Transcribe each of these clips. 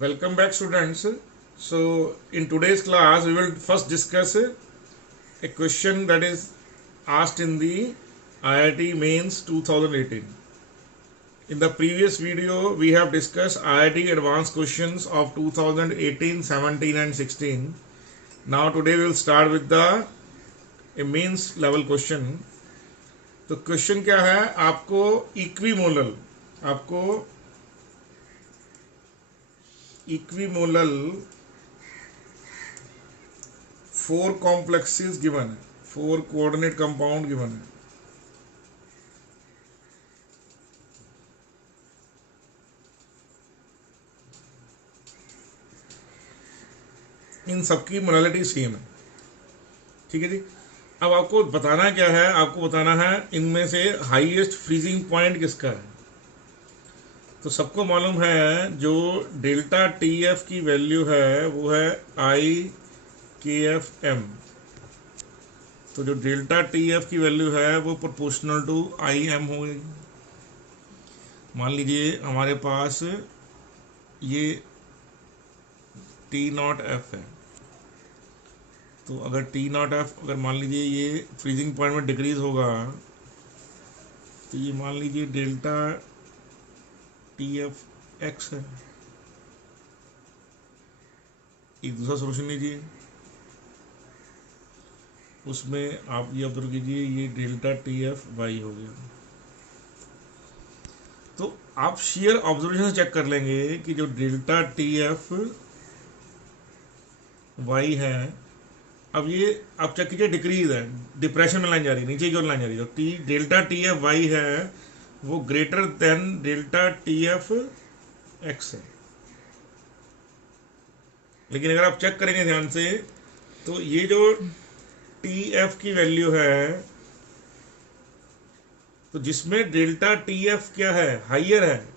Welcome back, students. So, in today's class, we will first discuss a question that is asked in the IIT Mains 2018. In the previous video, we have discussed IIT advanced questions of 2018, 17 and 16. Now, today we will start with the a mains level question. तो question क्या है, आपको इक्विमोलल 4 complexes given है, 4 coordinate compound given है। इन सबकी molality same है, ठीक है जी। अब आपको बताना क्या है, आपको बताना है इनमें से हाईएस्ट फ्रीजिंग पॉइंट किसका है। तो सबको मालूम है जो डेल्टा टी एफ की वैल्यू है वो है आई के एफ एम। तो जो डेल्टा टी एफ की वैल्यू है वो प्रोपोर्शनल टू आई एम हो गई। मान लीजिए हमारे पास ये टी नॉट एफ है, तो अगर टी नॉट एफ अगर मान लीजिए ये फ्रीजिंग पॉइंट में डिक्रीज होगा, तो ये मान लीजिए डेल्टा टी एफ एक्स है। एक दूसरा सोल्यूशन लीजिए, उसमें आप ये ऑब्जर्व कीजिए ये डेल्टा टी एफ वाई हो गया। तो आप शेयर ऑब्जर्वेशन से चेक कर लेंगे कि जो डेल्टा टी एफ वाई है, अब ये आप चेक कीजिए डिक्रीज है, डिप्रेशन में लाइन जा रही है, नीचे की ओर लाइन जा रही है। तो T delta T F Y है वो greater than delta T F X है। लेकिन अगर आप चेक करेंगे ध्यान से, तो ये जो टी एफ की वैल्यू है, तो जिसमें डेल्टा टी एफ क्या है, हाइयर है,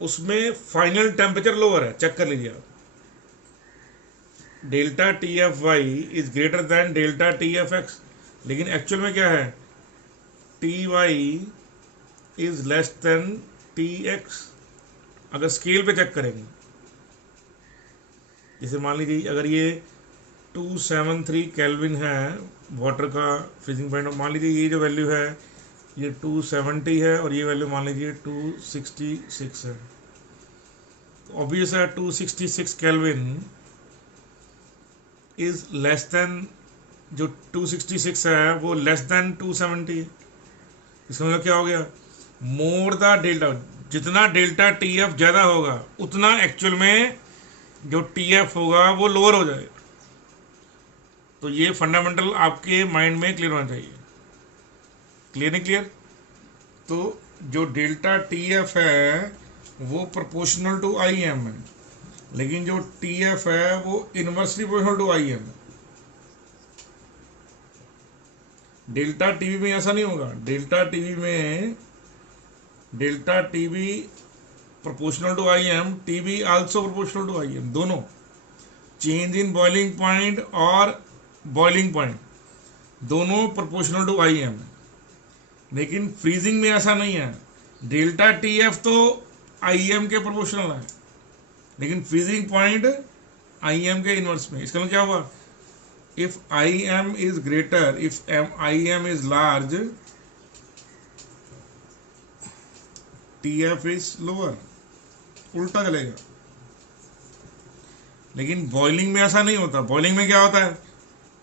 उसमें फाइनल टेम्परेचर लोअर है। चेक कर लीजिए आप, delta T F Y is greater than delta T F X. लेकिन एक्चुअल में क्या है, T Y is less than T X. अगर स्केल पे चेक करेंगे, जैसे मान लीजिए अगर ये 273 केल्विन है वाटर का फ्रीजिंग पॉइंट, मान लीजिए ये जो वैल्यू है ये 270 है और ये वैल्यू मान लीजिए 266 है। तो ऑब्वियस है 266 केल्विन इज लेस देन, जो 266 है वो लेस देन 270। इसका मतलब क्या हो गया, मोर द डेल्टा, जितना डेल्टा टी एफ ज़्यादा होगा उतना एक्चुअल में जो टी एफ होगा वो लोअर हो जाएगा। तो ये फंडामेंटल आपके माइंड में क्लियर होना चाहिए। क्लियर नहीं क्लियर? तो जो डेल्टा टी एफ है वो प्रोपोर्शनल टू आई एम है, लेकिन जो टी एफ है वो inversely proportional to I M है। डेल्टा टीवी में ऐसा नहीं होगा। डेल्टा टीवी में delta TV proportional to I M, TV also proportional to I M. दोनों चेंज इन बॉइलिंग पॉइंट और बॉइलिंग पॉइंट दोनों प्रोपोर्शनल टू आई एम है। लेकिन फ्रीजिंग में ऐसा नहीं है। डेल्टा टी एफ तो आई एम के प्रोपोर्शनल है, लेकिन फ्रीजिंग पॉइंट आई एम के इनवर्स में। इसका मतलब क्या हुआ, if IM is greater, if IM is large, TF is lower, उल्टा चलेगा। लेकिन बॉइलिंग में ऐसा नहीं होता। बॉइलिंग में क्या होता है,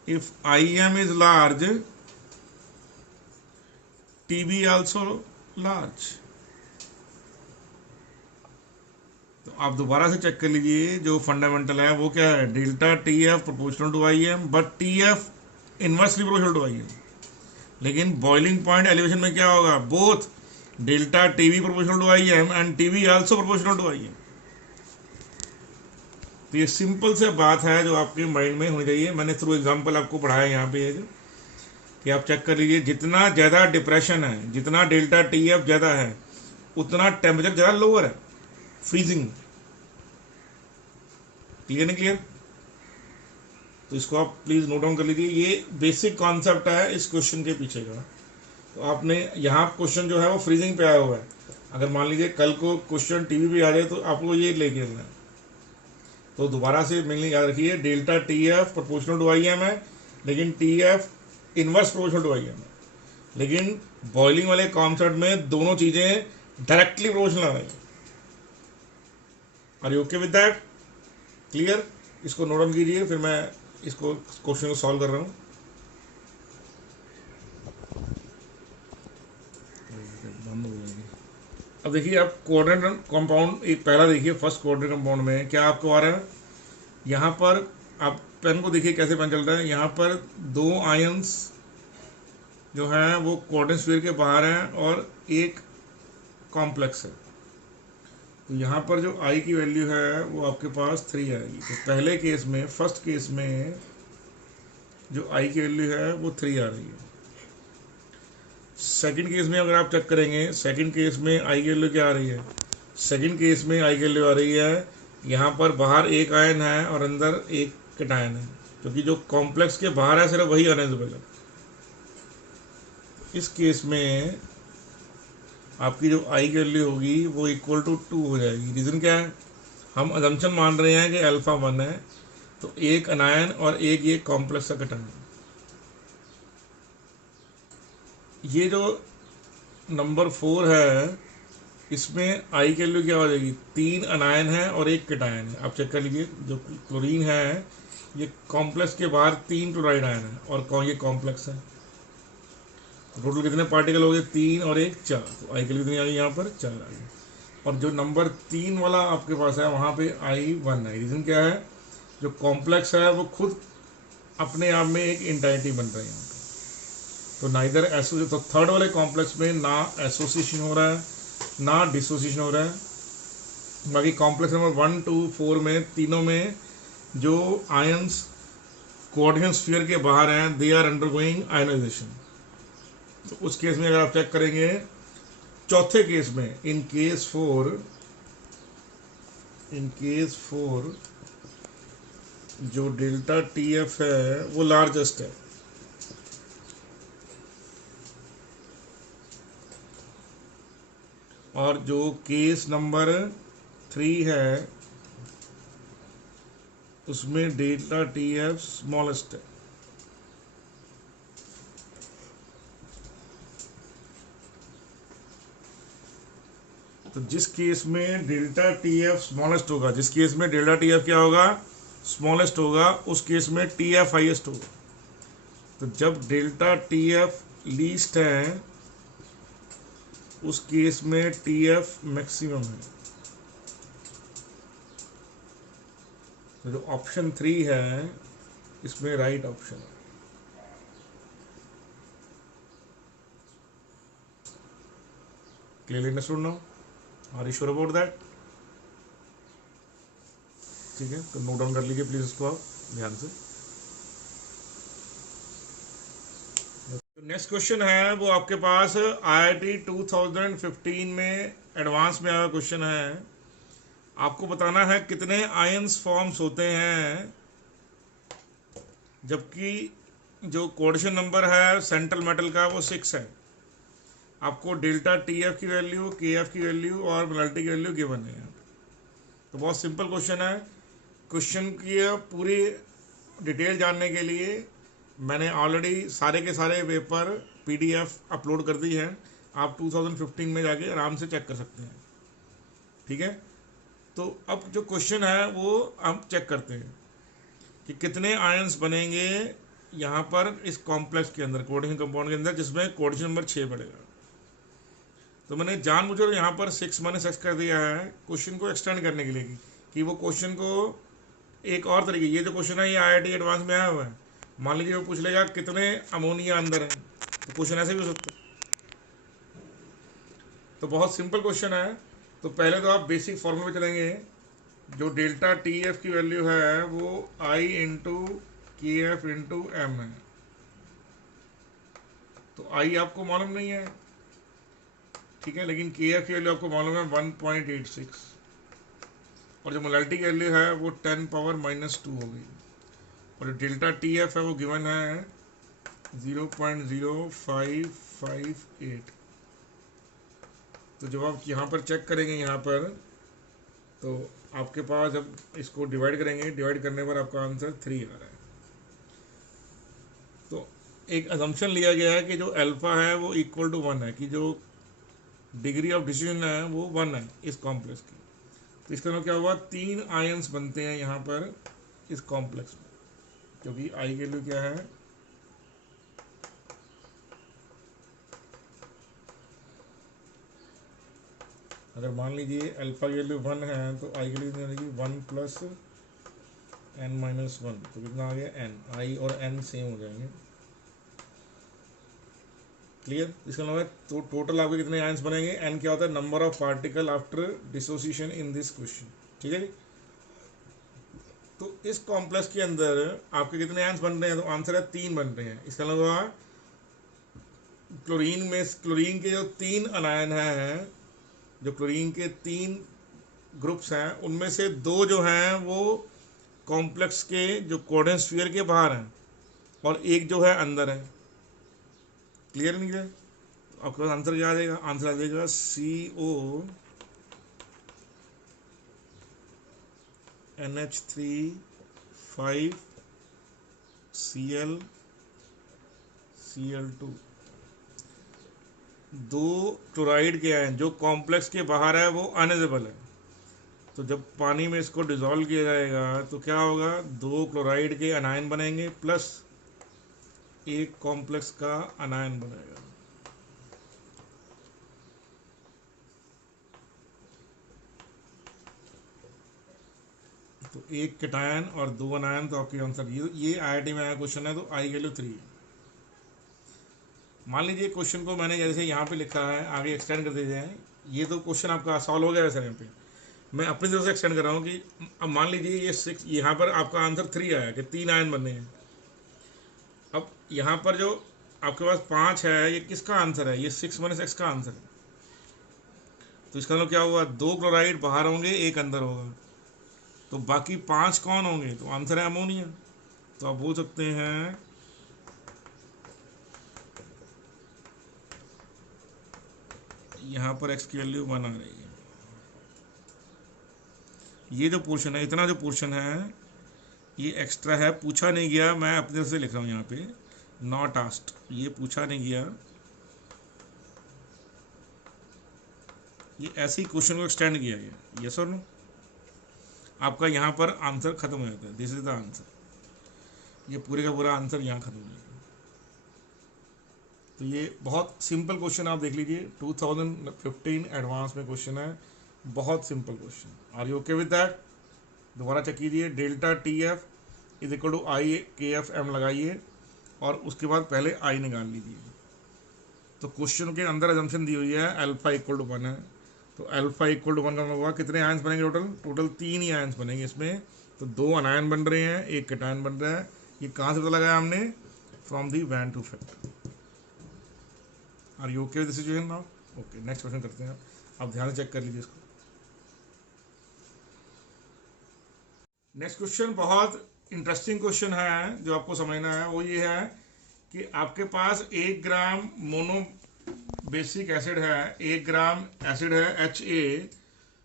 if IM is large, TB also large। तो आप दोबारा से चेक कर लीजिए, जो फंडामेंटल है वो क्या है, delta T F proportional to I M, but T F inversely proportional to I M. लेकिन बॉइलिंग पॉइंट एलिवेशन में क्या होगा, both delta T V proportional to I M and T V also proportional to I M. तो ये simple से बात है जो आपके माइंड में होनी चाहिए। मैंने थ्रू एग्जाम्पल आपको पढ़ाया यहाँ पे कि आप चेक कर लीजिए, जितना ज़्यादा डिप्रेशन है, जितना डेल्टा टी एफ ज़्यादा है, उतना टेम्परेचर ज़्यादा लोअर है फ्रीजिंग। क्लियर नहीं क्लियर? तो इसको आप प्लीज नोट डाउन कर लीजिए। ये बेसिक कॉन्सेप्ट है इस क्वेश्चन के पीछे का। तो आपने यहाँ क्वेश्चन जो है वो फ्रीजिंग पे आया हुआ है, अगर मान लीजिए कल को क्वेश्चन टीवी पे आ जाए तो आपको ये लेके आना है। तो दोबारा से मिलने याद रखिए, delta T F proportional to I M है, लेकिन T F inverse proportional to I M है। लेकिन बॉइलिंग वाले कॉन्सेप्ट में दोनों चीज़ें डायरेक्टली प्रोपोर्शनल आ रही हैं। Are you okay with that? Clear? इसको नोट डाउन कीजिए, फिर मैं इसको क्वेश्चन को सॉल्व कर रहा हूँ। बंद हो जाएगी। अब देखिए, आप कोऑर्डिनेट कंपाउंड एक पहला देखिए, फर्स्ट कोऑर्डिनेट कंपाउंड में क्या आपको आ रहा है। यहाँ पर आप पेन को देखिए कैसे पेन चल रहा है। यहाँ पर दो आयंस जो हैं वो कोऑर्डिनेट स्फीयर के बाहर हैं और एक कॉम्प्लेक्स है। तो यहाँ पर जो आई की वैल्यू है वो आपके पास 3 आएगी। तो पहले केस में, फर्स्ट केस में जो आई की वैल्यू है वो 3 आ रही है। सेकंड केस में अगर आप चेक करेंगे, सेकंड केस में आई की वैल्यू क्या आ रही है। सेकंड केस में आई की वैल्यू आ रही है, यहाँ पर बाहर एक आयन है और अंदर एक कैटायन है, क्योंकि जो कॉम्प्लेक्स के बाहर है सिर्फ वही अनइजेबल है। इस केस में आपकी जो आई की वैल्यू होगी वो इक्वल टू 2 हो जाएगी। रीज़न क्या है, हम अजम्पशन मान रहे हैं कि अल्फा 1 है, तो एक अनायन और एक ये कॉम्प्लेक्स का कैटायन। ये जो नंबर 4 है इसमें आई की वैल्यू क्या हो जाएगी, 3 अनायन है और एक कैटायन है। आप चेक कर लीजिए, जो क्लोरीन है ये कॉम्प्लेक्स के बाहर 3 क्लोराइड आयन है और ये कॉम्प्लेक्स है। टोटल कितने पार्टिकल हो गए, 3 और 1 4। तो आई की वैल्यू कितनी आ गई, यहाँ पर 4 आ गई। और जो नंबर 3 वाला आपके पास है वहाँ पे आई 1 है। रीज़न क्या है, जो कॉम्प्लेक्स है वो खुद अपने आप में एक इंटाइटी बन रहा है यहाँ पे। तो नाइदर एसोसिएशन, तो थर्ड वाले कॉम्प्लेक्स में ना एसोसिएशन हो रहा है ना डिसोसिएशन हो रहा है। बाकी कॉम्प्लेक्स नंबर 1 2 4 में तीनों में जो आयंस कोऑर्डिनेट स्फीयर के बाहर हैं दे आर अंडरगोइंग आयनाइजेशन। तो उस केस में अगर आप चेक करेंगे, चौथे केस में इन केस 4 जो डेल्टा टी एफ है वो लार्जेस्ट है। और जो केस नंबर 3 है उसमें डेल्टा टी एफ स्मॉलेस्ट है। तो जिस केस में डेल्टा टी एफ स्मॉलेस्ट होगा, जिस केस में डेल्टा टी एफ क्या होगा, स्मॉलेस्ट होगा, उस केस में टी एफ हाइएस्ट होगा। तो जब डेल्टा टी एफ लीस्ट है उस केस में टी एफ मैक्सिमम है। तो जो ऑप्शन 3 है इसमें राइट ऑप्शन है। Clearly understood now? Are you sure about that? ठीक है, तो नोट डाउन कर लीजिए प्लीज इसको आप ध्यान से। नेक्स्ट क्वेश्चन है वो आपके पास IIT 2015 में एडवांस में आया क्वेश्चन है। आपको बताना है कितने आयंस फॉर्म्स होते हैं जबकि जो कोऑर्डिनेशन नंबर है सेंट्रल मेटल का वो 6 है। आपको डेल्टा टी एफ की वैल्यू, के एफ की वैल्यू और मोलालिटी की वैल्यू गिवन है। तो बहुत सिंपल क्वेश्चन है। क्वेश्चन की पूरी डिटेल जानने के लिए मैंने ऑलरेडी सारे के सारे पेपर PDF अपलोड कर दी है। आप 2015 में जाके आराम से चेक कर सकते हैं। ठीक है, तो अब जो क्वेश्चन है वो हम चेक करते हैं कि कितने आयंस बनेंगे यहाँ पर इस कॉम्प्लेक्स के अंदर, कोऑर्डिनेशन कंपाउंड के अंदर, जिसमें कोऑर्डिनेशन नंबर 6 पड़ेगा। तो मैंने जानबूझकर यहाँ पर 6 मैंने 6 कर दिया है क्वेश्चन को एक्सटेंड करने के लिए कि वो क्वेश्चन को एक और तरीके, ये जो क्वेश्चन है ये IIT एडवांस में आया हुआ है। मान लीजिए वो पूछ लेगा कितने अमोनिया अंदर है, तो क्वेश्चन ऐसे भी हो सकता है। तो बहुत सिंपल क्वेश्चन है। तो पहले तो आप बेसिक फॉर्मूला में चलेंगे। जो डेल्टा टी एफ की वैल्यू है वो I into K F into M है। तो I आपको मालूम नहीं है, ठीक है, लेकिन के एफ की वैल्यू आपको मालूम है 1.86 और जो मोलालिटी की वैल्यू है वो 10 पावर -2 होगी। और जो डेल्टा टी एफ है वो गिवन है 0.0558। तो जब आप यहाँ पर चेक करेंगे यहाँ पर, तो आपके पास जब इसको डिवाइड करेंगे, डिवाइड करने पर आपका आंसर 3 आ रहा है। तो एक अजम्पशन लिया गया है कि जो अल्फा है वो इक्वल टू 1 है, कि जो डिग्री ऑफ डिसीजन है वो 1 है इस कॉम्प्लेक्स की। तो इसका मतलब क्या हुआ, 3 आयंस बनते हैं यहाँ पर इस कॉम्प्लेक्स में, क्योंकि आई की वैल्यू क्या है, अगर मान लीजिए अल्फा की वैल्यू 1 है तो आई की वैल्यू रहेगी 1 प्लस n माइनस 1, तो कितना आ गया n, आई और n सेम हो जाएंगे। क्लियर? इसका मतलब तो टोटल आपके कितने आयंस बनेंगे, n क्या होता है, number of particle after dissociation in this question. ठीक है जी। तो इस कॉम्प्लेक्स के अंदर आपके कितने आयंस बन रहे हैं, तो आंसर है 3 बन रहे हैं। इसका मतलब क्लोरीन में, क्लोरीन के जो 3 अनायन हैं, जो क्लोरीन के 3 ग्रुप्स हैं, उनमें से 2 जो हैं वो कॉम्प्लेक्स के जो कोऑर्डिनेट स्फीयर के बाहर हैं और एक जो है अंदर है। क्लियर नहीं है? आपके पास आंसर क्या आ जाएगा, आंसर आ जाएगा CO NH3 5 Cl Cl2। 2 chloride के आयन जो कॉम्प्लेक्स के बाहर है वो अनएजेबल है, तो जब पानी में इसको डिसॉल्व किया जाएगा तो क्या होगा, 2 क्लोराइड के अनायन बनेंगे प्लस एक कॉम्प्लेक्स का अनायन बनेगा। तो एक केटायन और 2 अनायन, तो आपके आंसर ये IIT में आया क्वेश्चन है, तो आई वैल्यू 3 है। मान लीजिए क्वेश्चन को मैंने जैसे यहाँ पे लिखा है, आगे एक्सटेंड कर दीजिए। ये तो क्वेश्चन आपका सॉल्व हो गया वैसे, यहाँ पे मैं अपनी तरफ से एक्सटेंड कर रहा हूँ कि अब मान लीजिए ये 6, यहाँ पर आपका आंसर 3 आया कि 3 आयन बनने हैं। अब यहाँ पर जो आपके पास 5 है, ये किसका आंसर है, ये 6 - x का आंसर है। तो इसका मतलब क्या हुआ, 2 क्लोराइड बाहर होंगे, एक अंदर होगा, तो बाकी 5 कौन होंगे, तो आंसर है अमोनिया। तो आप बोल सकते हैं यहाँ पर x की वैल्यू 1 आ रही है। ये जो पोर्शन है, इतना जो पोर्शन है, ये एक्स्ट्रा है, पूछा नहीं गया, मैं अपनी तरफ से लिख रहा हूँ यहाँ पे, नॉट आस्क्ड, ये पूछा नहीं गया। ये ऐसे ही क्वेश्चन को एक्सटेंड किया गया, यस और नो। आपका यहाँ पर आंसर खत्म हो जाता है, दिस इज द आंसर। ये पूरे का पूरा आंसर यहाँ खत्म हो जाएगा। तो ये बहुत सिंपल क्वेश्चन, आप देख लीजिए, 2015 एडवांस में क्वेश्चन है, बहुत simple question. Are you okay with that? दोबारा चेक कीजिए, delta TF is equal to I KFM लगाइए और उसके बाद पहले आई निकाल लीजिए। तो क्वेश्चन के अंदर अजम्पशन दी हुई है अल्फा इक्वल टू 1 है, तो अल्फा इक्वल टू 1 का मतलब हुआ कितने आयंस बनेंगे, टोटल 3 ही आयंस बनेंगे इसमें। तो 2 अनायन बन रहे हैं, एक केटायन बन रहा है। ये कहाँ से पता लगाया हमने, from the van't factor. Are you okay with the situation now? Okay, next question करते हैं, आप ध्यान से चेक कर लीजिए इसको। नेक्स्ट क्वेश्चन बहुत इंटरेस्टिंग क्वेश्चन है, जो आपको समझना है वो ये है कि आपके पास 1 ग्राम मोनो बेसिक एसिड है, 1 ग्राम एसिड है HA,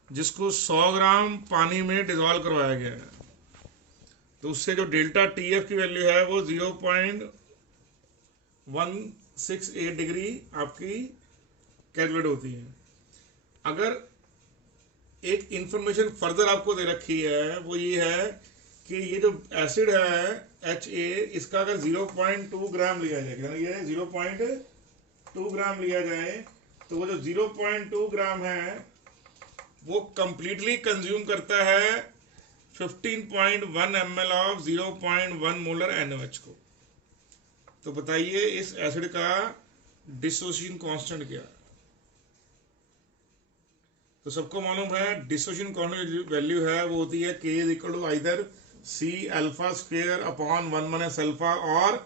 जिसको 100 ग्राम पानी में डिजोल्व करवाया गया है। तो उससे जो डेल्टा TF की वैल्यू है वो 0.168 डिग्री आपकी कैलकुलेट होती है। अगर एक इंफॉर्मेशन फर्दर आपको दे रखी है, वो ये है कि ये जो एसिड है HA, इसका अगर 0.2 ग्राम लिया जाए, ये 0.2 ग्राम लिया जाए, तो वो जो 0.2 ग्राम है वो कंप्लीटली कंज्यूम करता है 15.1 ml ऑफ 0.1 मोलर NaOH को। तो बताइए इस एसिड का डिसोसिएशन कांस्टेंट क्या है? तो सबको मालूम है डिसोसिएशन कांस्टेंट वैल्यू है वो होती है K is equal to either C alpha square upon 1 - alpha और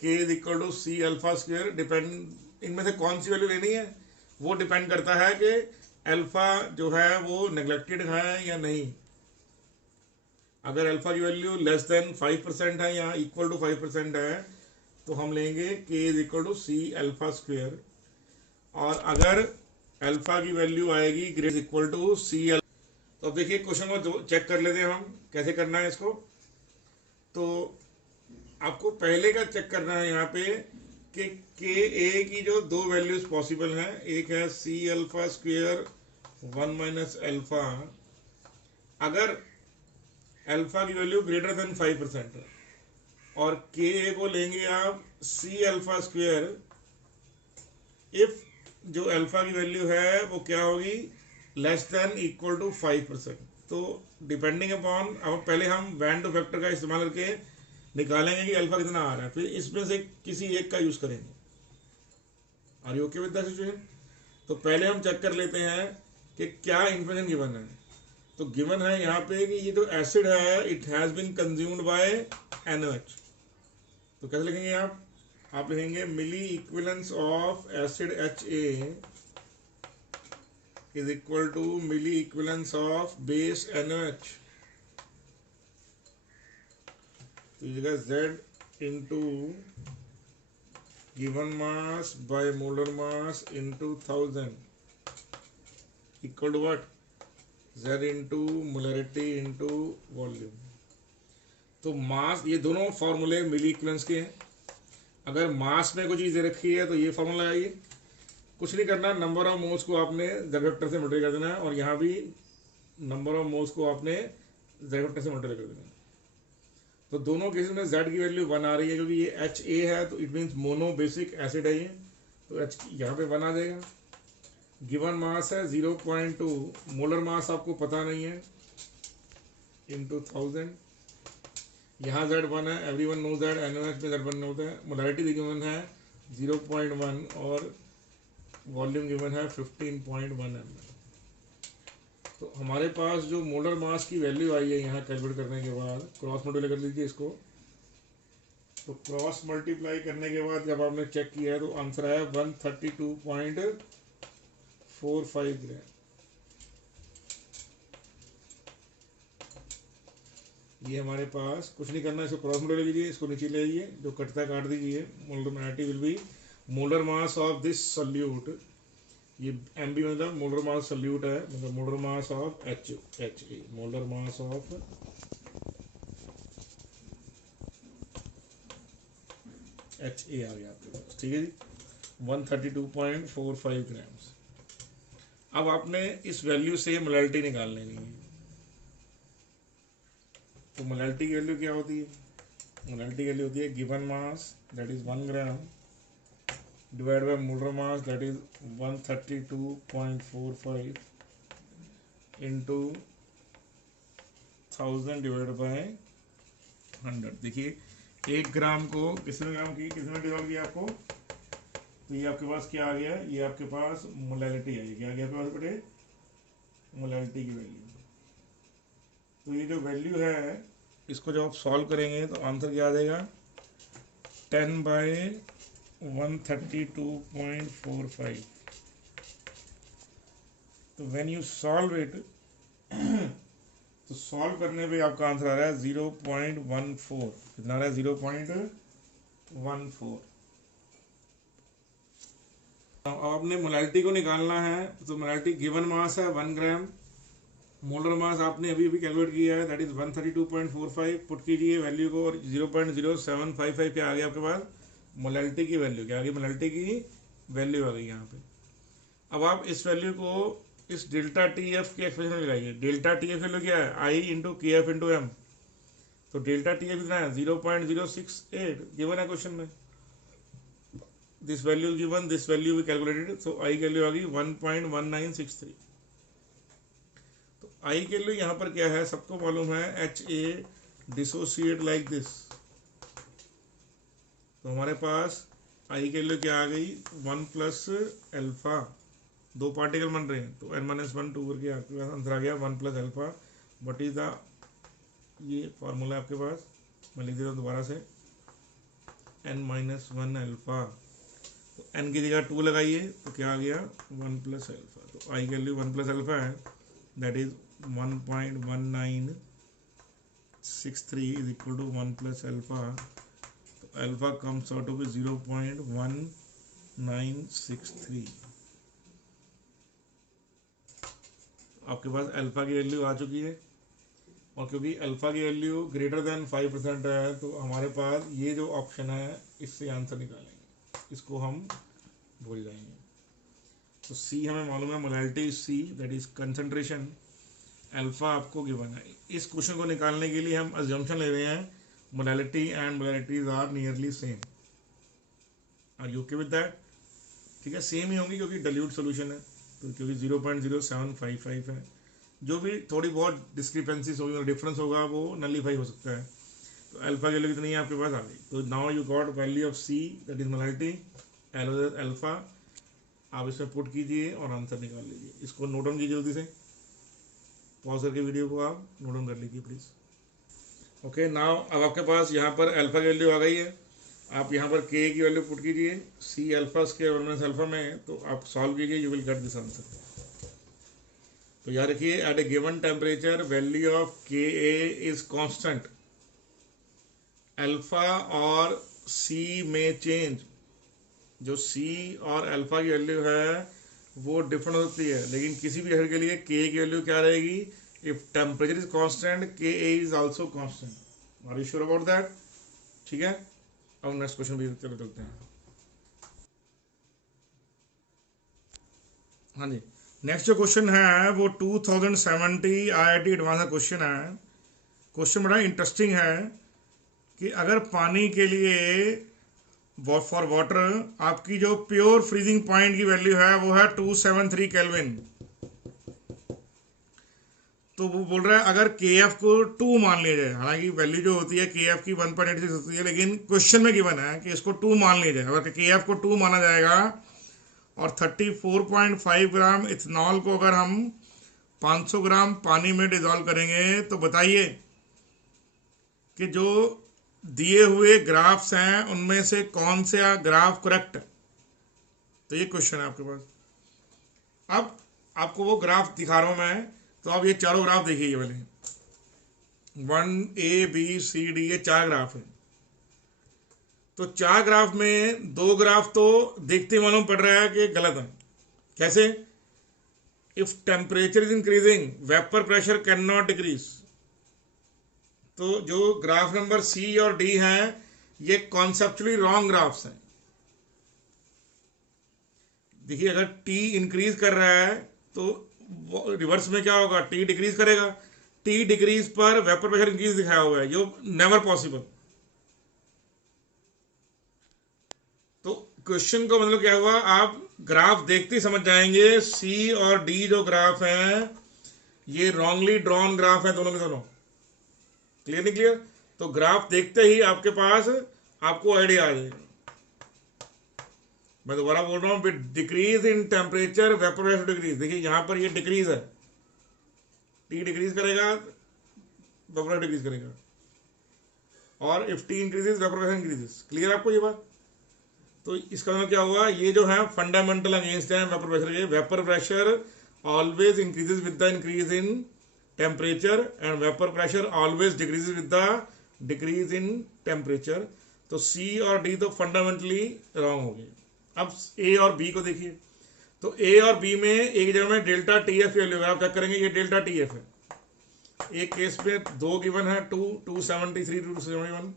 K is equal to C alpha square. Depend, इनमें से कौन सी वैल्यू लेनी है वो डिपेंड करता है कि अल्फा जो है वो नेग्लेक्टेड है या नहीं। अगर अल्फा की वैल्यू लेस देन 5% है या इक्वल टू 5% है तो हम लेंगे K is equal to C alpha square. और अगर अल्फा की वैल्यू आएगी greater equal to C L. तो अब देखिए क्वेश्चन को चेक कर लेते हैं हम कैसे करना है इसको। तो आपको पहले का चेक करना है यहाँ पे कि के ए की जो दो वैल्यूज पॉसिबल हैं, एक है C alpha square 1 minus alpha, अगर अल्फा की वैल्यू ग्रेटर देन 5% है, और के ए को लेंगे आप सी अल्फा स्क्वेयर इफ जो अल्फा की वैल्यू है वो क्या होगी, लेस देन इक्वल टू 5%। तो डिपेंडिंग अपॉन, अब पहले हम वैन टू फैक्टर का इस्तेमाल करके निकालेंगे कि अल्फा कितना आ रहा है, फिर इसमें से किसी एक का यूज करेंगे। Are you okay with the situation? तो पहले हम चेक कर लेते हैं कि क्या इन्फॉर्मेशन गिवन है। तो गिवन है यहाँ पे कि ये जो एसिड है it has been consumed by NaOH। तो कैसे लिखेंगे आप लिखेंगे milli equivalence of acid Ha is equal to milli equivalence of base NaOH। तो ये जगह Z into given mass by molar mass into 1000 equal to what, Z into molarity into volume. तो mass, ये दोनों फॉर्मूले मिली इक्विवेलेंस के हैं। अगर मास में कोई चीज़ दे रखी है तो ये फॉर्मूला लगाइए, कुछ नहीं करना, नंबर ऑफ मोल्स को आपने Z वेक्टर से मल्टीप्लाई कर देना है, और यहाँ भी नंबर ऑफ मोल्स को आपने Z वेक्टर से मल्टीप्लाई कर देना है। तो दोनों केसेस में Z की वैल्यू 1 आ रही है, क्योंकि ये Ha है तो it means mono basic acid है ये, तो H यहाँ पे 1 आ जाएगा। गिवन मास है 0.2, मोलर मास आपको पता नहीं है, इंटू 1000। यहाँ Z1 है, एवरीवन नो दैट, NaOH में Z1 होता है। मोलरिटी गिवन है 0.1 और वॉल्यूम गिवन है 15.1 ml। तो हमारे पास जो मोलर मास की वैल्यू आई है यहाँ कैलकुलेट करने के बाद, क्रॉस मल्टीप्लाई कर लीजिए इसको। तो क्रॉस मल्टीप्लाई करने के बाद जब आपने चेक किया है तो आंसर है 132.45 ग्राम। ये हमारे पास कुछ नहीं करना, इसको क्रॉस मल्टीप्लाई लीजिए, इसको नीचे ले आइए, जो कटता है काट दीजिए। Molar will be molar mass of this solute, ये MB मतलब मोलर मास सोल्यूट है, मतलब molar mass of HA, molar mass of HA आ गया आपके पास, ठीक है जी, 132.45 ग्राम्स। अब आपने इस वैल्यू से मोलैलिटी निकाल लेनी है। तो मोलैलिटी की वैल्यू क्या होती है, मोलैलिटी की वैल्यू होती है given mass that is 1 gram divided by molar mass that is 132.45 into 1000 divided by 100। देखिए 1 ग्राम को कितने ग्राम की कितने में डिवाइड किया आपको, तो ये आपके पास क्या आ गया, ये आपके पास मोलैलिटी आई, क्या आ गया आपके पास बेटे, मोलैलिटी की वैल्यू। तो ये जो वैल्यू है इसको जब आप सॉल्व करेंगे तो आंसर क्या आ जाएगा, 10/132.45। तो व्हेन यू सॉल्व इट तो सॉल्व करने पे आपका आंसर आ रहा है 0.14। कितना आ रहा है, 0.14। आपने मोलैलिटी को निकालना है, तो मोलैलिटी गिवन मास है 1 ग्राम, मोलर मास आपने अभी अभी कैलकुलेट किया है दैट इज 132.45। पुट कीजिए वैल्यू को और 0.0755 क्या आ गया आपके पास, मोलैलिटी की वैल्यू क्या आ गई, मोलैलिटी की वैल्यू आ गई यहाँ पे। अब आप इस वैल्यू को इस डेल्टा TF के एक्सप्रेशन में लगाइए। डेल्टा TF वैल्यू क्या है, I into KF into M। तो डेल्टा TF कितना है, 0.068 गिवन है क्वेश्चन में। This value given, this value भी कैलकुलेटेड, तो I की वैल्यू आ गई 1.1963। तो I की वैल्यू यहाँ पर क्या है, सबको मालूम है HA डिसोसिएट लाइक दिस। तो हमारे पास I की वैल्यू क्या आ गई, 1 प्लस अल्फा, दो पार्टिकल बन रहे हैं तो n-1 2 करके आपके पास आंसर आ गया 1 plus alpha. What is the, ये फॉर्मूला आपके पास मैं लिख देता हूँ दोबारा से, n-1 अल्फा। तो n की जगह 2 लगाइए तो क्या आ गया, 1 प्लस अल्फा। तो I की वैल्यू 1 प्लस अल्फा है that is 1.1963 is equal to 1 plus alpha. तो alpha comes out to be 0.1963। आपके पास अल्फ़ा की वैल्यू आ चुकी है, और क्योंकि अल्फ़ा की वैल्यू ग्रेटर देन 5% है तो हमारे पास ये जो ऑप्शन है इससे आंसर निकालेंगे, इसको हम भूल जाएंगे। तो सी हमें मालूम है, molality see that is concentration, alpha आपको गिवन है। इस क्वेश्चन को निकालने के लिए हम अजम्पशन ले रहे हैं molality and molalities are nearly same. Are you okay with that? ठीक है, सेम ही होंगी क्योंकि डाइल्यूट सॉल्यूशन है, तो क्योंकि 0.0755 है, जो भी थोड़ी बहुत डिस्क्रिपेंसीज होगी और डिफरेंस होगा वो नलीफाई हो सकता है। तो अल्फा की वैल्यू कितनी है आपके पास आ गई। तो now you got value of see that is molality alpha. आप इसमें पुट कीजिए और आंसर निकाल लीजिए। इसको नोट डाउन कीजिए जल्दी से, पॉज करके वीडियो को आप नोट डाउन कर लीजिए प्लीज़। ओके, नाउ अब आपके पास यहाँ पर अल्फा की वैल्यू आ गई है, आप यहाँ पर के की वैल्यू पुट कीजिए, C alpha square 1 minus alpha में, तो आप सॉल्व कीजिए, you will get this answer. तो याद रखिए, at a given temperature value of K a is constant, alpha और सी में चेंज, जो सी और अल्फा की वैल्यू है वो डिफरेंट होती है, लेकिन किसी भी हेड के लिए के की वैल्यू क्या रहेगी, if temperature is constant K a is also constant. Are you sure about that? ठीक है, अब नेक्स्ट क्वेश्चन भी चलो चलते हैं। हाँ जी, नेक्स्ट जो क्वेश्चन है वो 2070 IIT एडवांस का क्वेश्चन है। क्वेश्चन बड़ा इंटरेस्टिंग है कि अगर पानी के लिए फॉर वाटर आपकी जो प्योर फ्रीजिंग पॉइंट की वैल्यू है वो है 273 केल्विन, तो वो बोल रहा है अगर के एफ को 2 मान लिया जाए, हालांकि वैल्यू जो होती है के एफ की 1.86 होती है, लेकिन क्वेश्चन में गिवन है कि इसको 2 मान लिया जाए। अगर के एफ को 2 माना जाएगा और 34.5 ग्राम इथेनॉल को अगर हम 500 ग्राम पानी में डिजोल्व करेंगे, तो बताइए कि जो दिए हुए ग्राफ्स हैं उनमें से कौन सा ग्राफ करेक्ट है। तो ये क्वेश्चन है आपके पास। अब आपको वो ग्राफ दिखा रहा हूं मैं, तो आप ये चारों ग्राफ देखिए, ये वाले 1 A B C D, ये 4 ग्राफ हैं। तो 4 ग्राफ में 2 ग्राफ तो देखते मालूम पड़ रहा है कि गलत है। कैसे? If temperature is increasing vapour pressure can not decrease. तो जो ग्राफ नंबर सी और डी हैं ये कॉन्सेप्चुअली रॉन्ग ग्राफ्स हैं। देखिए, अगर टी इंक्रीज कर रहा है तो रिवर्स में क्या होगा, टी डिक्रीज करेगा। टी डिक्रीज पर वेपर प्रेशर इंक्रीज दिखाया हुआ है, जो नेवर पॉसिबल। तो क्वेश्चन का मतलब क्या हुआ, आप ग्राफ देखते ही समझ जाएंगे सी और डी जो ग्राफ हैं ये रॉन्गली ड्रॉन ग्राफ है, दोनों के दोनों। क्लियर नहीं क्लियर? तो ग्राफ देखते ही आपके पास आपको आइडिया आ जाएगा। मैं दोबारा बोल रहा हूं, decrease in temperature vapour pressure decrease. देखिए यहां पर ये डिक्रीज है, टी डिक्रीज करेगा वेपर प्रेशर डिक्रीज करेगा, और if T increases vapour pressure increases. Clear आपको ये बात? तो इसका मतलब क्या हुआ, ये जो है फंडामेंटल अगेंस्ट है वेपर प्रेशर के। Vapour pressure always increases with the increase in temperature and vapour pressure always decreases with the decrease in temperature. तो सी और डी तो फंडामेंटली रॉन्ग हो गए। अब ए और बी को देखिए, तो ए और बी में एक जगह में डेल्टा टी एफ वैल्यू है, आप क्या करेंगे, ये डेल्टा टी एफ है। एक केस में 2 गिवन है, 273 टू 271,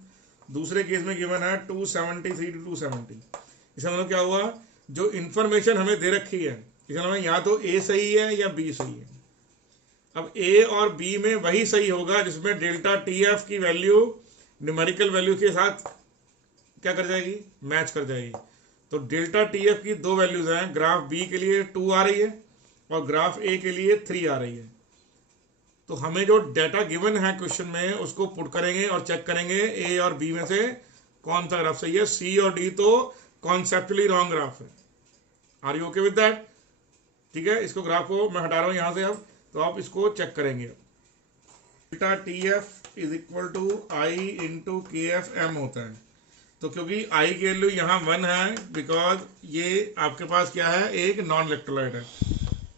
दूसरे केस में गिवन है 273 टू 270। इसका मतलब क्या हुआ, जो इंफॉर्मेशन हमें दे रखी है इसका मतलब या तो ए सही है या बी सही है। अब ए और बी में वही सही होगा जिसमें डेल्टा टी एफ की वैल्यू न्यूमेरिकल वैल्यू के साथ क्या कर जाएगी, मैच कर जाएगी। तो डेल्टा टी एफ की 2 वैल्यूज हैं, ग्राफ बी के लिए 2 आ रही है और ग्राफ ए के लिए 3 आ रही है। तो हमें जो डाटा गिवन है क्वेश्चन में उसको पुट करेंगे और चेक करेंगे ए और बी में से कौन सा ग्राफ सही है। सी और डी तो कॉन्सेप्चुअली रॉन्ग ग्राफ है। Are you okay with that? ठीक है, इसको ग्राफ को मैं हटा रहा हूं यहां से अब, तो आप इसको चेक करेंगे। Delta T F is equal to I into K F M होता है। तो क्योंकि आई की वैल्यू यहाँ 1 है, बिकॉज ये आपके पास क्या है, एक नॉन इलेक्ट्रोलाइट है,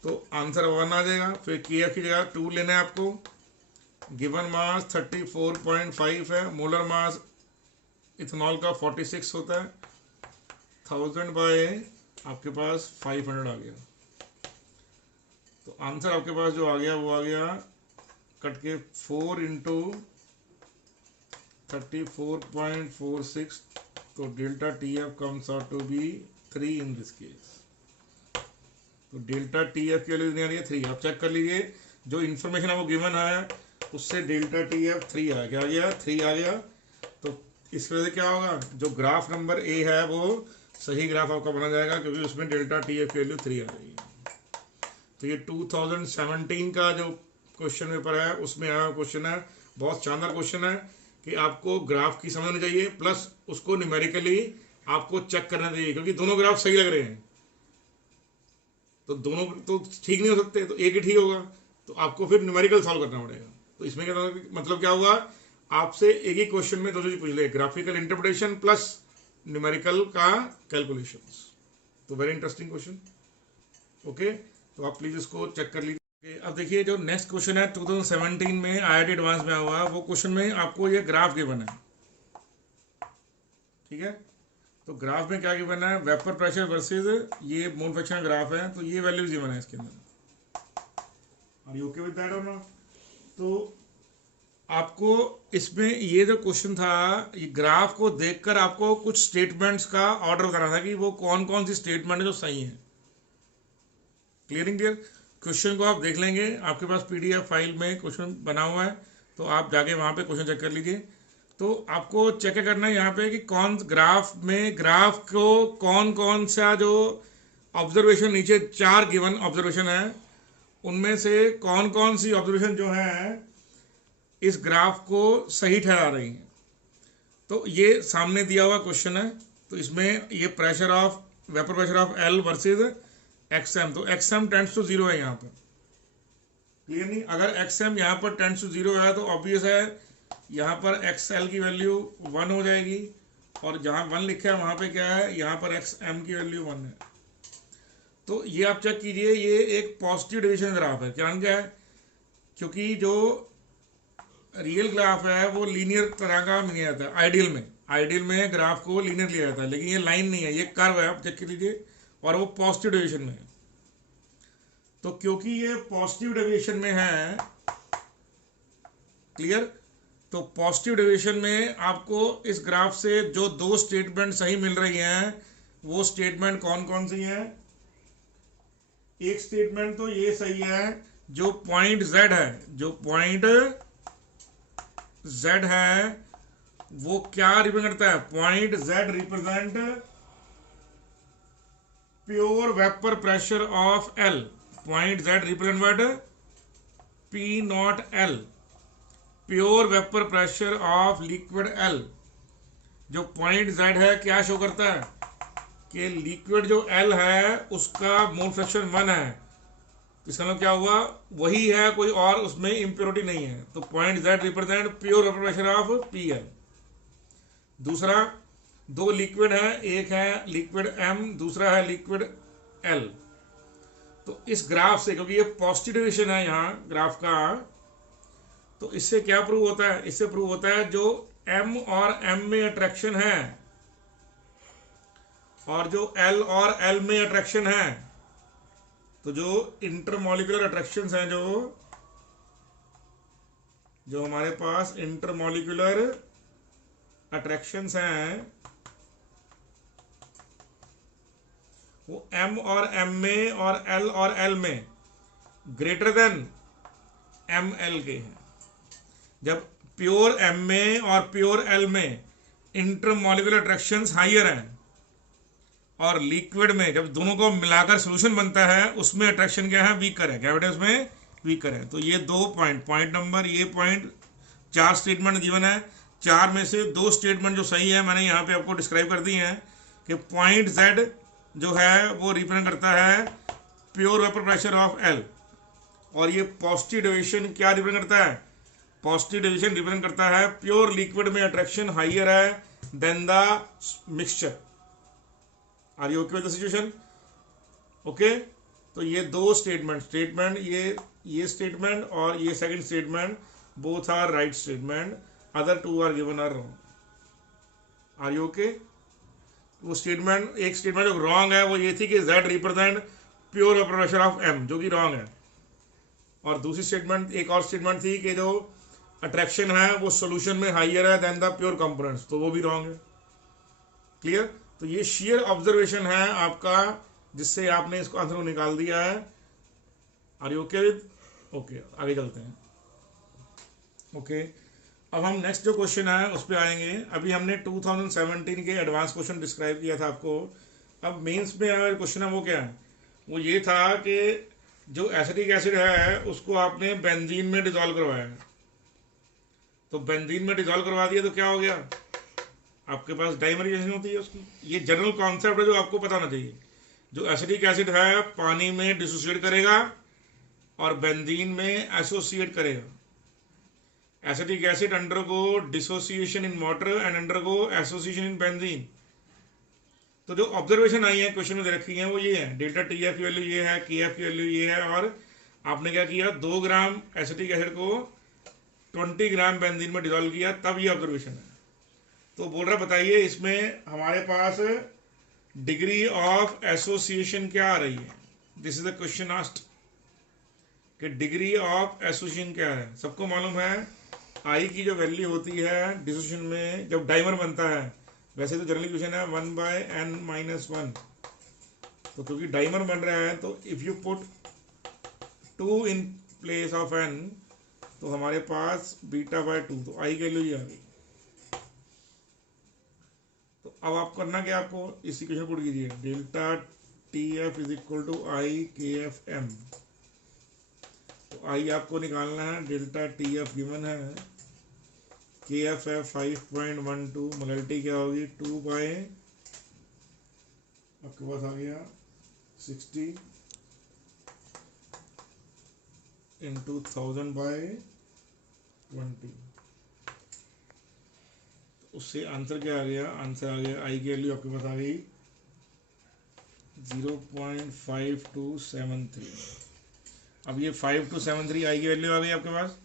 तो आंसर 1 आ जाएगा। फिर के एफ की जगह 2 लेना है आपको। गिवन मास 34.5 है, मोलर मास इथेनॉल का 46 होता है, 1000 बाय आपके पास 500 आ गया। तो आंसर आपके पास जो आ गया वो आ गया कट के 4 इंटू 34.46, तो delta T F comes out to be 3 in this case. तो डेल्टा टी एफ की वैल्यू कितनी आ रही है 3। आप चेक कर लीजिए जो इन्फॉर्मेशन आपको गिवन है उससे डेल्टा टी एफ 3 आ गया 3 आ गया। तो इस वजह से क्या होगा, जो ग्राफ नंबर ए है वो सही ग्राफ आपका बना जाएगा क्योंकि उसमें डेल्टा टी एफ की वैल्यू 3 आ रही है। तो ये 2017 का जो क्वेश्चन पेपर है उसमें आया क्वेश्चन है, बहुत शानदार क्वेश्चन है कि आपको ग्राफ की समझ होनी चाहिए प्लस उसको न्यूमेरिकली आपको चेक करना चाहिए क्योंकि दोनों ग्राफ सही लग रहे हैं। तो दोनों तो ठीक नहीं हो सकते, तो एक ही ठीक होगा, तो आपको फिर न्यूमेरिकल सॉल्व करना पड़ेगा। तो इसमें क्या मतलब क्या होगा, आपसे एक ही क्वेश्चन में दो चीज पूछ ले, ग्राफिकल इंटरप्रिटेशन प्लस न्यूमेरिकल का कैलकुलेशंस। तो वेरी इंटरेस्टिंग क्वेश्चन। ओके, तो आप प्लीज इसको चेक कर लीजिए। अब देखिए जो नेक्स्ट क्वेश्चन है 2017 में IIT एडवांस में हुआ, वो क्वेश्चन में आपको ये ग्राफ गिवन है, ठीक है। तो ग्राफ में क्या गिवन है, वेपर प्रेशर वर्सेस ये मोल फ्रैक्शन ग्राफ है, तो ये वैल्यूज गिवन है इसके अंदर। Are you okay with that और नॉट? तो आपको इसमें ये जो क्वेश्चन था, ये ग्राफ को देखकर आपको कुछ स्टेटमेंट्स का ऑर्डर करना था कि वो कौन कौन सी स्टेटमेंट है जो सही है। Clearing clear? क्वेश्चन को आप देख लेंगे, आपके पास PDF फाइल में क्वेश्चन बना हुआ है, तो आप जाके वहां पे क्वेश्चन चेक कर लीजिए। तो आपको चेक करना है यहाँ पे कि कौन ग्राफ में, ग्राफ को कौन कौन सा जो ऑब्जर्वेशन, नीचे 4 गिवन ऑब्जर्वेशन है, उनमें से कौन कौन सी ऑब्जर्वेशन जो है इस ग्राफ को सही ठहरा रही है। तो ये सामने दिया हुआ क्वेश्चन है, तो इसमें ये pressure of, vapour pressure of L versus XM, तो XM टेंड्स टू 0 है यहाँ पर। क्लियर नहीं? अगर XM यहाँ पर टेंड्स टू 0 है तो ऑब्वियस है यहाँ पर XL की वैल्यू 1 हो जाएगी, और जहाँ 1 लिखा है वहाँ पे क्या है, यहाँ पर XM की वैल्यू 1 है। तो ये आप चेक कीजिए, ये एक पॉजिटिव डिवीजन ग्राफ है। क्या है? क्योंकि जो रियल ग्राफ है वो लीनियर तरह का लिया जाता है आइडियल में ग्राफ को लीनियर लिया जाता है, लेकिन ये लाइन नहीं है, ये कर्व है, आप चेक कर लीजिए, और वो पॉजिटिव डेविएशन में है। तो क्योंकि ये पॉजिटिव डेविएशन में है, क्लियर, तो पॉजिटिव डेविएशन में आपको इस ग्राफ से जो 2 स्टेटमेंट सही मिल रही हैं, वो स्टेटमेंट कौन कौन सी हैं? एक स्टेटमेंट तो ये सही है, जो पॉइंट Z है, जो पॉइंट Z है वो क्या रिप्रेजेंट करता है? Point Z represent pure vapour pressure of L। Point Z represent what? P0L, pure vapour pressure of liquid L। जो पॉइंट Z है क्या शो करता है कि लिक्विड जो L है उसका मोल फ्रैक्शन 1 है। इसका मतलब क्या हुआ, वही है, कोई और उसमें इम्प्योरिटी नहीं है। तो point Z represent pure vapour pressure of PL। दूसरा, 2 लिक्विड है, एक है लिक्विड M, दूसरा है लिक्विड L। तो इस ग्राफ से, क्योंकि ये पॉजिटिव डेविएशन है यहाँ ग्राफ का, तो इससे क्या प्रूव होता है? इससे प्रूव होता है जो M और M में अट्रैक्शन है और जो L और L में अट्रैक्शन है, तो जो इंटरमॉलिक्यूलर अट्रैक्शंस हैं, जो हमारे पास इंटरमॉलिक्यूलर अट्रैक्शंस हैं, वो M और M में और L और L में ग्रेटर देन ML के हैं। जब प्योर M में और प्योर L में इंटरमॉलिक्यूलर अट्रैक्शंस हाइयर हैं, और लिक्विड में जब दोनों को मिलाकर सोल्यूशन बनता है उसमें अट्रैक्शन क्या है? वीकर है। क्या बेटा उसमें वीकर है? तो ये 2 पॉइंट नंबर, ये पॉइंट, 4 स्टेटमेंट गिवन है, 4 में से 2 स्टेटमेंट जो सही है मैंने यहाँ पे आपको डिस्क्राइब कर दी है कि पॉइंट Z जो है वो रिप्रेजेंट करता है pure vapour pressure of L, और ये पॉजिटिव डेविएशन क्या रिप्रेजेंट करता है? पॉजिटिव डेविएशन रिप्रेजेंट करता है प्योर लिक्विड में अट्रैक्शन हाइयर है then the mixture. Are you okay with the situation? Okay, तो ये 2 स्टेटमेंट, ये स्टेटमेंट और ये second statement, both are right statement, other 2 are given are wrong. Are you okay? वो स्टेटमेंट, एक statement जो रॉन्ग है वो ये थी कि Z represent pure vapour pressure of M, जो कि रॉन्ग है। और दूसरी स्टेटमेंट, एक और स्टेटमेंट थी कि जो अट्रैक्शन है वो सोल्यूशन में हाइयर है देन द प्योर कंपोनेंट्स, तो वो भी रॉन्ग है। क्लियर? तो ये शेयर ऑब्जर्वेशन है आपका, जिससे आपने इसको आंसर को निकाल दिया है। Are you okay with? Okay, आगे चलते हैं। ओके, अब हम नेक्स्ट जो क्वेश्चन है उस पर आएंगे। अभी हमने 2017 के एडवांस क्वेश्चन डिस्क्राइब किया था आपको। अब मेंस में क्वेश्चन है वो क्या है, वो ये था कि जो एसिटिक एसिड है उसको आपने बेंजीन में डिजोल्व करवाया है। तो बेंजीन में डिजोल्व करवा दिया तो क्या हो गया, आपके पास डाइमराइजेशन होती है उसकी। ये जनरल कॉन्सेप्ट है जो आपको पता होना चाहिए। जो एसिटिक एसिड है पानी में डिसोसिएट करेगा और बेंजीन में एसोसिएट करेगा। Acetic acid undergo dissociation in water and undergo association in benzene. तो जो ऑब्जर्वेशन आई है क्वेश्चन में दे रखी है वो ये है, डेल्टा टी एफ की वैल्यू ये है, के एफ की वैल्यू ये है, और आपने क्या किया, 2 ग्राम एसिटिक एसिड को 20 ग्राम बेंजीन में डिजोल्व किया, तब ये ऑब्जर्वेशन है। तो बोल रहा बताइए इसमें हमारे पास डिग्री ऑफ एसोसिएशन क्या आ रही है। This is the question asked कि डिग्री ऑफ एसोसिएशन क्या है। सबको मालूम है आई की जो वैल्यू होती है डिसोसिएशन में जब डाइमर बनता है, वैसे तो जनरली क्वेश्चन है 1/n-1। तो क्योंकि डाइमर बन रहा है तो if you put 2 in place of n तो हमारे पास β/2, तो आई की वैल्यू ये आ गई। तो अब आप करना क्या, आपको इस इक्वेशन पुट कीजिए, delta T F is equal to I K F M. तो आई आपको निकालना है, डेल्टा टी एफ गिवन है, के एफ है 5.12, मोलैलिटी क्या होगी 2 बाय आपके पास आ गया 60 इंटू 1000/20। उससे आंसर क्या आ गया, आंसर आ गया आई की वैल्यू आपके पास आ गई 0.5273। अब ये 5273 आई की वैल्यू आ गई आपके पास।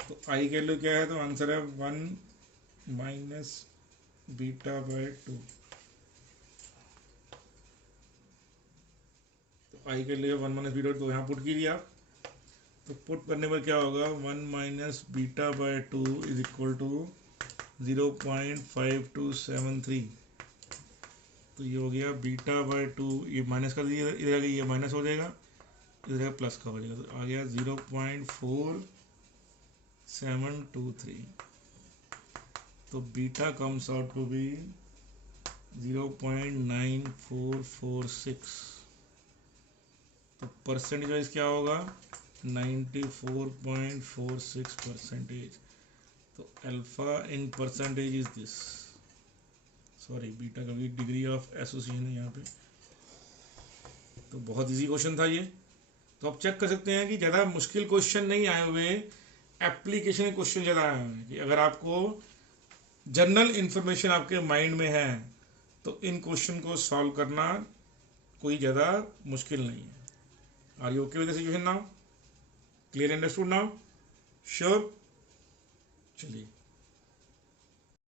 तो आई की वैल्यू क्या है, तो आंसर है 1 - β/2। तो आई के लिए 1 - β/2 तो यहाँ पुट कीजिए आप। तो पुट करने पर क्या होगा, 1 - β/2 इज इक्वल टू 0.5273। तो ये हो गया β/2, ये माइनस कर दीजिए इधर, ये माइनस हो जाएगा, इधर प्लस का हो जाएगा, तो आ गया 0.4723। तो beta comes out to be 0.9446। तो परसेंटेज वाइज क्या होगा, 94.46%। तो alpha in percentage is this, sorry beta का भी डिग्री ऑफ एसोसिएशन है यहाँ पे। तो बहुत इजी क्वेश्चन था ये। तो आप चेक कर सकते हैं कि ज़्यादा मुश्किल क्वेश्चन नहीं आए हुए, एप्लीकेशन क्वेश्चन ज़्यादा आए हुए हैं। कि अगर आपको जनरल इंफॉर्मेशन आपके माइंड में है तो इन क्वेश्चन को सॉल्व करना कोई ज़्यादा मुश्किल नहीं है। Are you okay with the situation now? Clear understood now? Sure? चलिए।